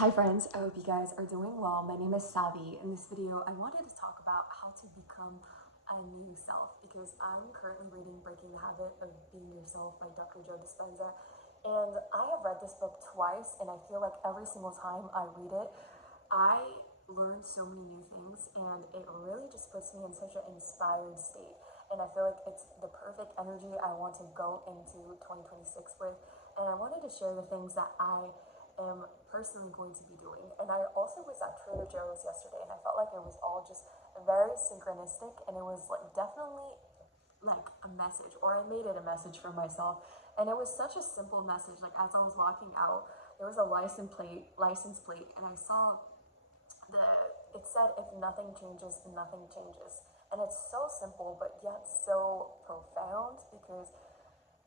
Hi friends, I hope you guys are doing well. My name is Savi. In this video, I wanted to talk about how to become a new self because I'm currently reading Breaking the Habit of Being Yourself by Dr. Joe Dispenza. And I have read this book twice, and I feel like every single time I read it, I learn so many new things, and it really just puts me in such an inspired state. And I feel like it's the perfect energy I want to go into 2026 with. And I wanted to share the things that I am personally going to be doing. And I also was at Trader Joe's yesterday, and I felt like it was all just very synchronistic, and it was like definitely like a message, or I made it a message for myself. And it was such a simple message. Like as I was walking out, there was a license plate, and I saw the it said, if nothing changes, nothing changes. And it's so simple but yet so profound, because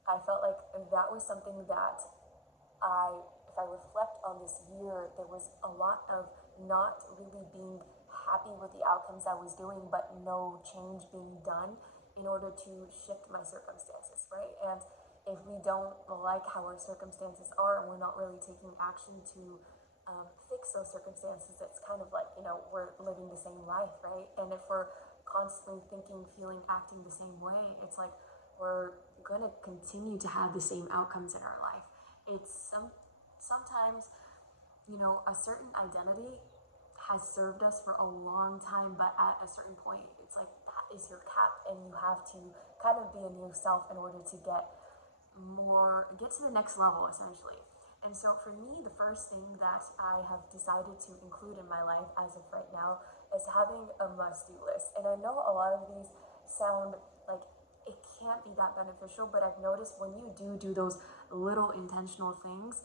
I felt like that was something that if I reflect on this year, there was a lot of not really being happy with the outcomes I was doing, but no change being done in order to shift my circumstances, right? And if we don't like how our circumstances are and we're not really taking action to fix those circumstances, it's kind of like, we're living the same life, right? And if we're constantly thinking, feeling, acting the same way, it's like we're gonna continue to have the same outcomes in our life. It's sometimes, a certain identity has served us for a long time, but at a certain point, it's like that is your cap, and you have to kind of be a new self in order to get to the next level, essentially. And so for me, the first thing that I have decided to include in my life as of right now is having a must-do list. And I know a lot of these sound like it can't be that beneficial, but I've noticed when you do those little intentional things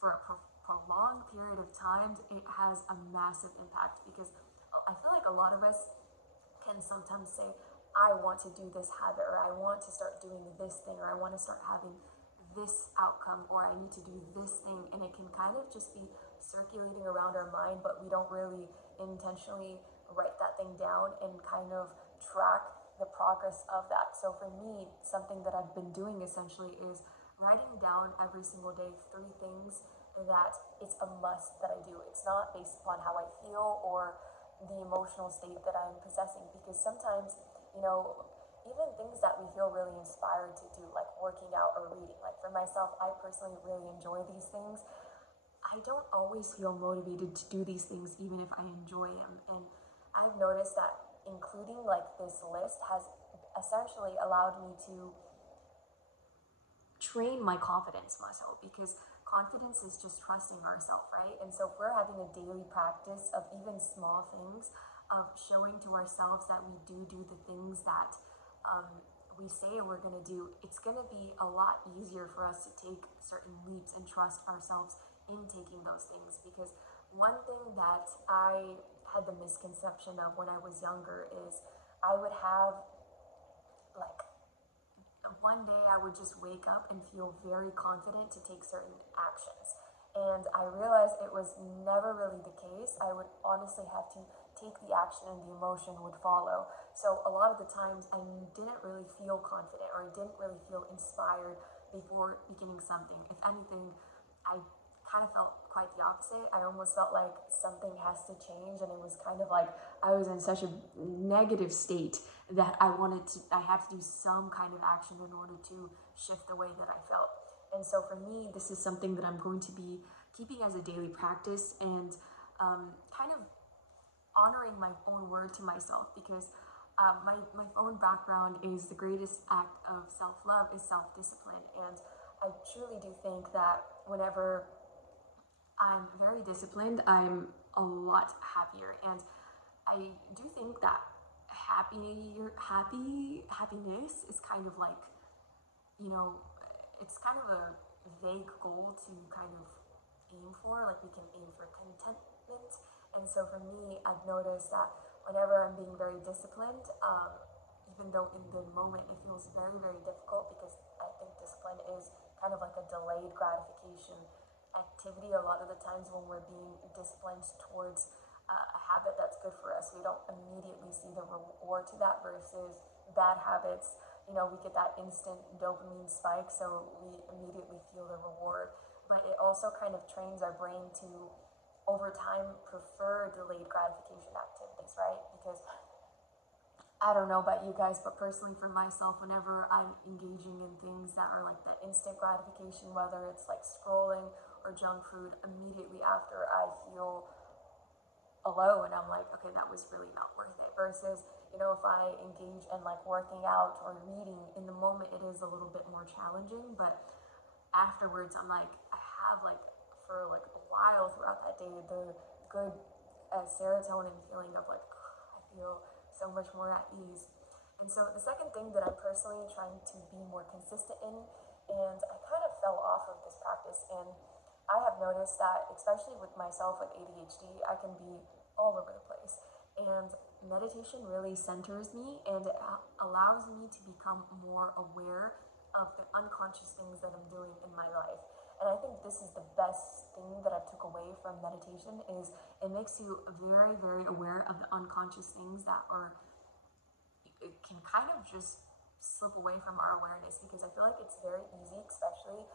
for a prolonged period of time, it has a massive impact, because I feel like a lot of us can sometimes say, I want to do this habit, or I want to start doing this thing, or I want to start having this outcome, or I need to do this thing. And it can kind of just be circulating around our mind, but we don't really intentionally write that thing down and kind of track the progress of that. So for me, something that I've been doing essentially is writing down every single day 3 things that it's a must that I do. It's not based upon how I feel or the emotional state that I'm possessing, because sometimes, even things that we feel really inspired to do, like working out or reading, like for myself, I personally really enjoy these things. I don't always feel motivated to do these things, even if I enjoy them. And I've noticed that including like this list has essentially allowed me to train my confidence muscle, because confidence is just trusting ourselves, right? And so if we're having a daily practice of even small things, of showing to ourselves that we do the things that we say we're going to do, it's going to be a lot easier for us to take certain leaps and trust ourselves in taking those things. Because one thing that I had the misconception of when I was younger is I would have like one day I would just wake up and feel very confident to take certain actions. And I realized it was never really the case. I would honestly have to take the action, and the emotion would follow. So a lot of the times I didn't really feel confident, or I didn't really feel inspired before beginning something. If anything, I kind of felt quite the opposite. I almost felt like something has to change, and it was kind of like I was in such a negative state that I had to do some kind of action in order to shift the way that I felt. And so for me, this is something that I'm going to be keeping as a daily practice, and kind of honoring my own word to myself, because my own background is the greatest act of self-love is self-discipline. And I truly do think that whenever I'm very disciplined, I'm a lot happier. And I do think that happiness is kind of like, you know, it's kind of a vague goal to kind of aim for. Like we can aim for contentment. And so for me, I've noticed that whenever I'm being very disciplined, even though in the moment it feels very, very difficult, because I think discipline is kind of like a delayed gratification activity. A lot of the times when we're being disciplined towards a habit that's good for us, we don't immediately see the reward to that, versus bad habits. We get that instant dopamine spike, so we immediately feel the reward. But it also kind of trains our brain to over time prefer delayed gratification activities, right? Because I don't know about you guys, but personally for myself, whenever I'm engaging in things that are like that instant gratification, whether it's like scrolling or junk food, immediately after I feel alone, I'm like, okay, that was really not worth it. Versus, if I engage in like working out or reading, in the moment it is a little bit more challenging, but afterwards I'm like, I have like for like a while throughout that day the good serotonin feeling of like, I feel so much more at ease. And so the second thing that I'm personally trying to be more consistent in, and I kind of fell off of this practice, and I have noticed that, especially with myself with ADHD, I can be all over the place. And meditation really centers me, and it allows me to become more aware of the unconscious things that I'm doing in my life. And I think this is the best thing that I took away from meditation is it makes you very, very aware of the unconscious things that are, it can kind of just slip away from our awareness, because I feel like it's very easy, especially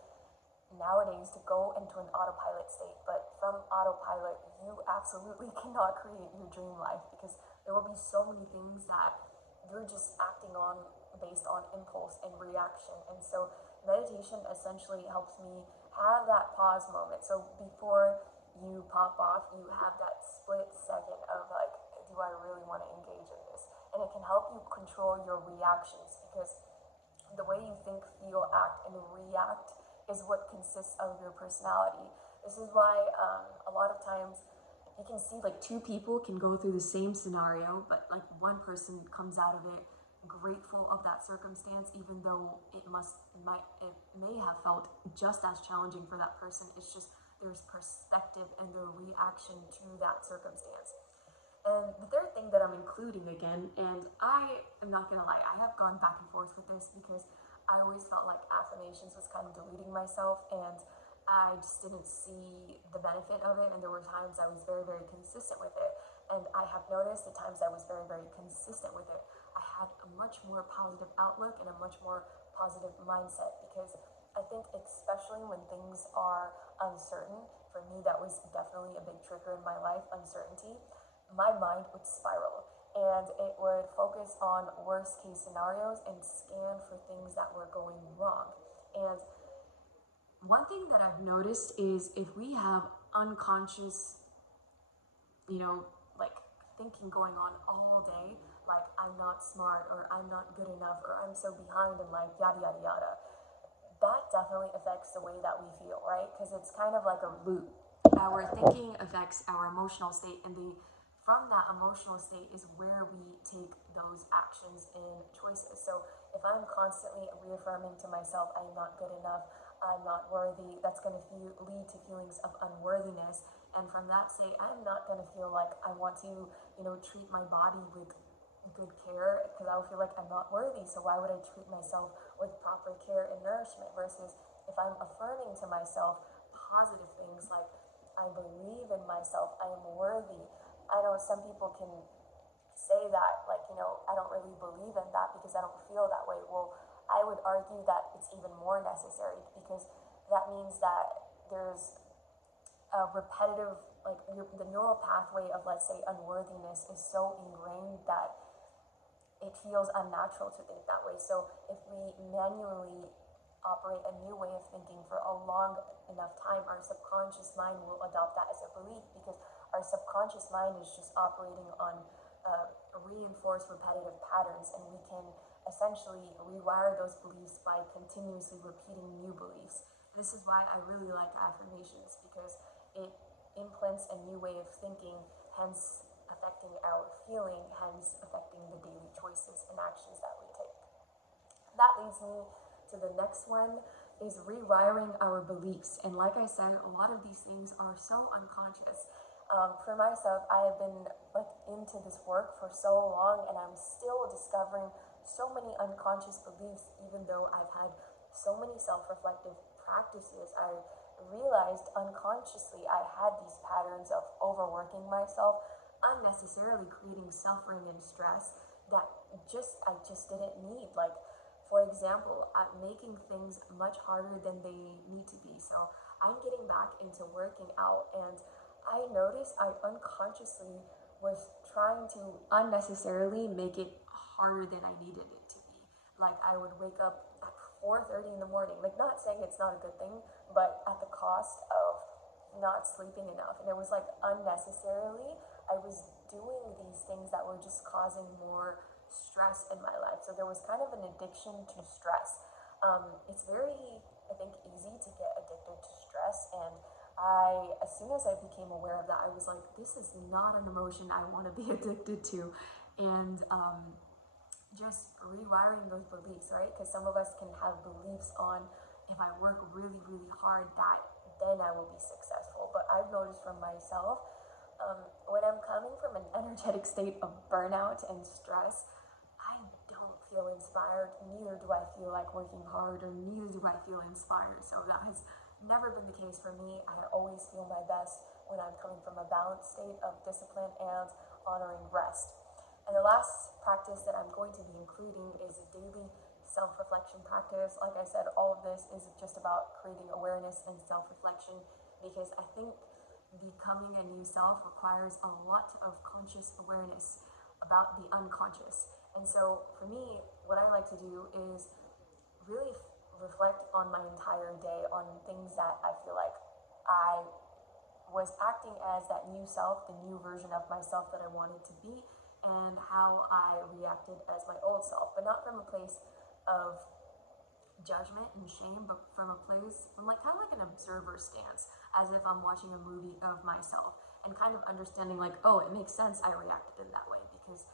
nowadays, to go into an autopilot state. But from autopilot, you absolutely cannot create your dream life, because there will be so many things that you're just acting on based on impulse and reaction. And so meditation essentially helps me have that pause moment. So before you pop off, you have that split second of like, do I really want to engage in this? And it can help you control your reactions, because the way you think, feel, act, and react is what consists of your personality. This is why a lot of times you can see like two people can go through the same scenario, but like one person comes out of it grateful of that circumstance, even though it may have felt just as challenging for that person. It's just there's perspective and their reaction to that circumstance. And the third thing that I'm including again, and I am not gonna lie, I have gone back and forth with this, because I always felt like affirmations was kind of deluding myself, and I just didn't see the benefit of it. And there were times I was very, very consistent with it. And I have noticed the times I was very, very consistent with it, I had a much more positive outlook and a much more positive mindset, because I think especially when things are uncertain, for me that was definitely a big trigger in my life, uncertainty. My mind would spiral, and it would focus on worst case scenarios and scan for things that were going wrong. And one thing that I've noticed is if we have unconscious, like thinking going on all day, like I'm not smart, or I'm not good enough, or I'm so behind in life, yada, yada, yada, that definitely affects the way that we feel, right? Because it's kind of like a loop. Our thinking affects our emotional state, and from that emotional state is where we take those actions and choices. So if I'm constantly reaffirming to myself, I'm not good enough, I'm not worthy, that's going to lead to feelings of unworthiness. And from that state, I'm not going to feel like I want to, treat my body with good care, because I would feel like I'm not worthy. So why would I treat myself with proper care and nourishment? Versus if I'm affirming to myself positive things like, I believe in myself, I am worthy. I know some people can say that, like, I don't really believe in that because I don't feel that way. Well, I would argue that it's even more necessary, because that means that there's a repetitive, like the neural pathway of, let's say, unworthiness is so ingrained that it feels unnatural to think that way. So if we manually operate a new way of thinking for a long enough time, our subconscious mind will adopt that as a belief, because our subconscious mind is just operating on reinforced repetitive patterns, and we can essentially rewire those beliefs by continuously repeating new beliefs. This is why I really like affirmations, because it implants a new way of thinking, hence affecting our feeling, hence affecting the daily choices and actions that we take. That leads me to the next one, is rewiring our beliefs. And like I said, a lot of these things are so unconscious. For myself, I have been like into this work for so long, and I'm still discovering so many unconscious beliefs. Even though I've had so many self-reflective practices, I realized unconsciously I had these patterns of overworking myself, unnecessarily creating suffering and stress that I just didn't need. Like, for example, at making things much harder than they need to be. So I'm getting back into working out, and I noticed I unconsciously was trying to unnecessarily make it harder than I needed it to be. Like I would wake up at 4:30 in the morning. Like not saying it's not a good thing, but at the cost of not sleeping enough. And it was like unnecessarily I was doing these things that were just causing more stress in my life. So there was kind of an addiction to stress. It's very, I think, easy to get addicted to stress. And as soon as I became aware of that, I was like, this is not an emotion I want to be addicted to. And just rewiring those beliefs, right? Because some of us can have beliefs on if I work really, really hard, that then I will be successful. But I've noticed from myself, when I'm coming from an energetic state of burnout and stress, I don't feel inspired. Neither do I feel like working hard, or neither do I feel inspired. So that has never been the case for me. I always feel my best when I'm coming from a balanced state of discipline and honoring rest. And the last practice that I'm going to be including is a daily self reflection practice. Like I said, all of this is just about creating awareness and self reflection, because I think becoming a new self requires a lot of conscious awareness about the unconscious. And so for me, what I like to do is really reflect on my entire day, on things that I feel like I was acting as that new self, the new version of myself that I wanted to be, and how I reacted as my old self, but not from a place of judgment and shame, but from a place, from like kind of like an observer stance, as if I'm watching a movie of myself, and kind of understanding like, oh, it makes sense I reacted in that way because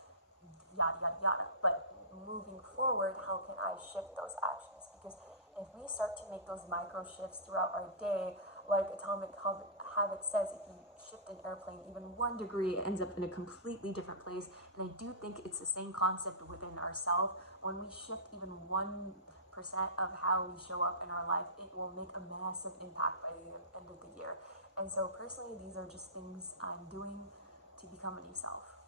yada yada yada. But moving forward, how can I shift those actions? Because if we start to make those micro shifts throughout our day, like Atomic Habit says, if you shift an airplane even 1 degree, it ends up in a completely different place. And I do think it's the same concept within ourselves. When we shift even 1% of how we show up in our life, it will make a massive impact by the end of the year. And so personally, these are just things I'm doing to become a new self.